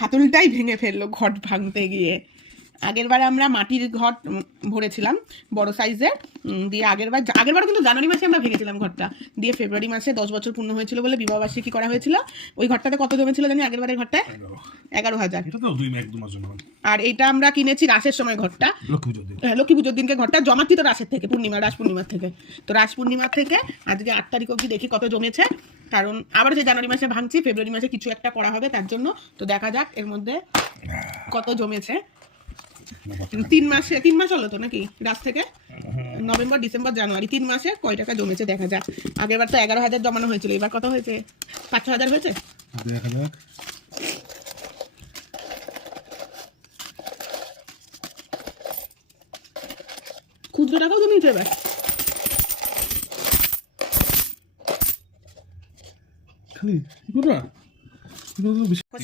হাতলটাই ভেঙে ফেললো ঘট ভাঙতে গিয়ে। আগেরবার আমরা মাটির ঘট ভরেছিলাম বড় সাইজের, দিয়ে আগেরবার কিন্তু জানুয়ারি মাসে আমরা ভেঙেছিলাম ঘরটা, দিয়ে ফেব্রুয়ারি মাসে 10 বছর পূর্ণ হয়েছিল বলে বিবাহবার্ষিকী করা হয়েছিল। ওই ঘরটাতে কত জমেছিল জানি আগেরবারের ঘরটায়? 11,000। আর এইটা আমরা কিনেছি রাসের সময় ঘরটা, লক্ষ্মী পুজোর দিনকে ঘরটা জমাচ্ছি তো রাসের থেকে, রাস পূর্ণিমার থেকে। তো রাস পূর্ণিমার থেকে আজকে 8 তারিখ অবধি দেখি কত জমেছে, কারণ আবার যে জানুয়ারি মাসে ভাঙছি, ফেব্রুয়ারি মাসে কিছু একটা করা হবে তার জন্য। তো দেখা যাক এর মধ্যে কত জমেছে। 3 মাস হলো তো নাকি রাস থেকে? নভেম্বর, ডিসেম্বর, জানুয়ারি, 3 মাসে কয় টাকা জমেছে দেখা যাক। আগেরবার তো 11,000 জমানো হয়েছিল, এবার কত হয়েছে? 5-6,000 হয়েছে। দেখা যাক। খুচরো টাকাও জমিয়েছে এবার।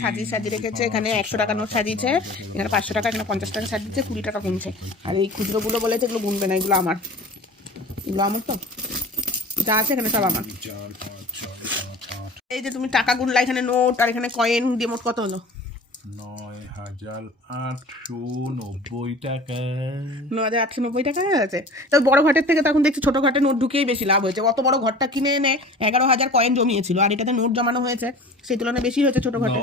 সাজিয়ে রেখেছে, এখানে 100 টাকা নোট সাজিয়েছে, এখানে 500 টাকা, এখানে 50 টাকা সাজিয়েছে, 20 টাকা গুনছে। আর এই খুচরোগুলো বলেছে এগুলো গুনবে না, এগুলো আমার তো যা আছে এখানে সব আমার। এই যে তুমি টাকা গুনলা, এখানে নোট আর এখানে কয়েন দিয়ে মোট কত হলো? 9,890 টাকা। 9,890 টাকা হয়ে গেছে। তো বড় ঘটের থেকে তখন দেখছি ছোট ঘটে নোট ঢুকিয়েই বেশি লাভ হয়েছে। অত বড় ঘরটা কিনে এনে 11,000 কয়েন জমিয়েছিল, আর এটাতে নোট জমানো হয়েছে, সেই তুলনায় বেশি হয়েছে ছোট ঘটে।